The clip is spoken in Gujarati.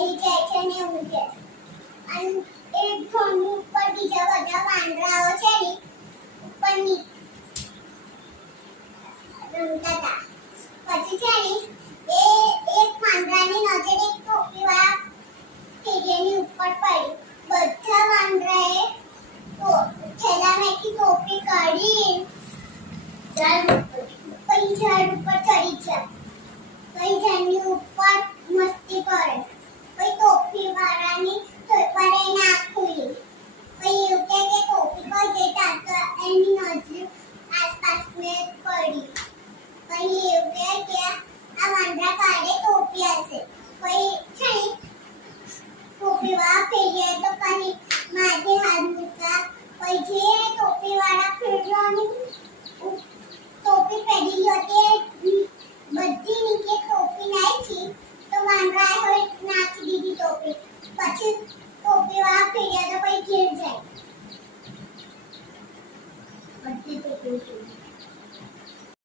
બેહી જાય છે ને ઊંઘે અને એ ઝોનની ઉપર બીજા બધા વાંદરાઓ છે ને ઉપર રમતા હતા. પછી છે ને એ એક વાંદરાની નજર એક ટોપીવાળા ટેડિયાની ઉપર પડી. બધા વાંદરાએ થેલામાંથી ટોપી કાઢી ઝાડ ઉપર ચડી ગયા. પછી ઝાડની ઉપર મસ્તી કરે. પછી ટોપીવાળાની આંખ ખુલી. પછી એવું કહે કે ટોપી પર જતા તો એની નજર આસપાસ મેં પડી. પછી એવું કહે કે આ વાંદરા કાઢે ટોપી હશે. પછી છે ને ટોપીવાળા ફેર્યા તો પછી માથે હાથ મૂક્યા. પછી જે ટોપીવાળા ફેર્યો ટોપી પહેરી ગયો તે બધી નીચે ટોપી નાખી તો વાંદરાએ હવે નાખી દીધી ટોપી. પછી ટોપીવાળા ફેર્યા તો પછી ઘેર જાય.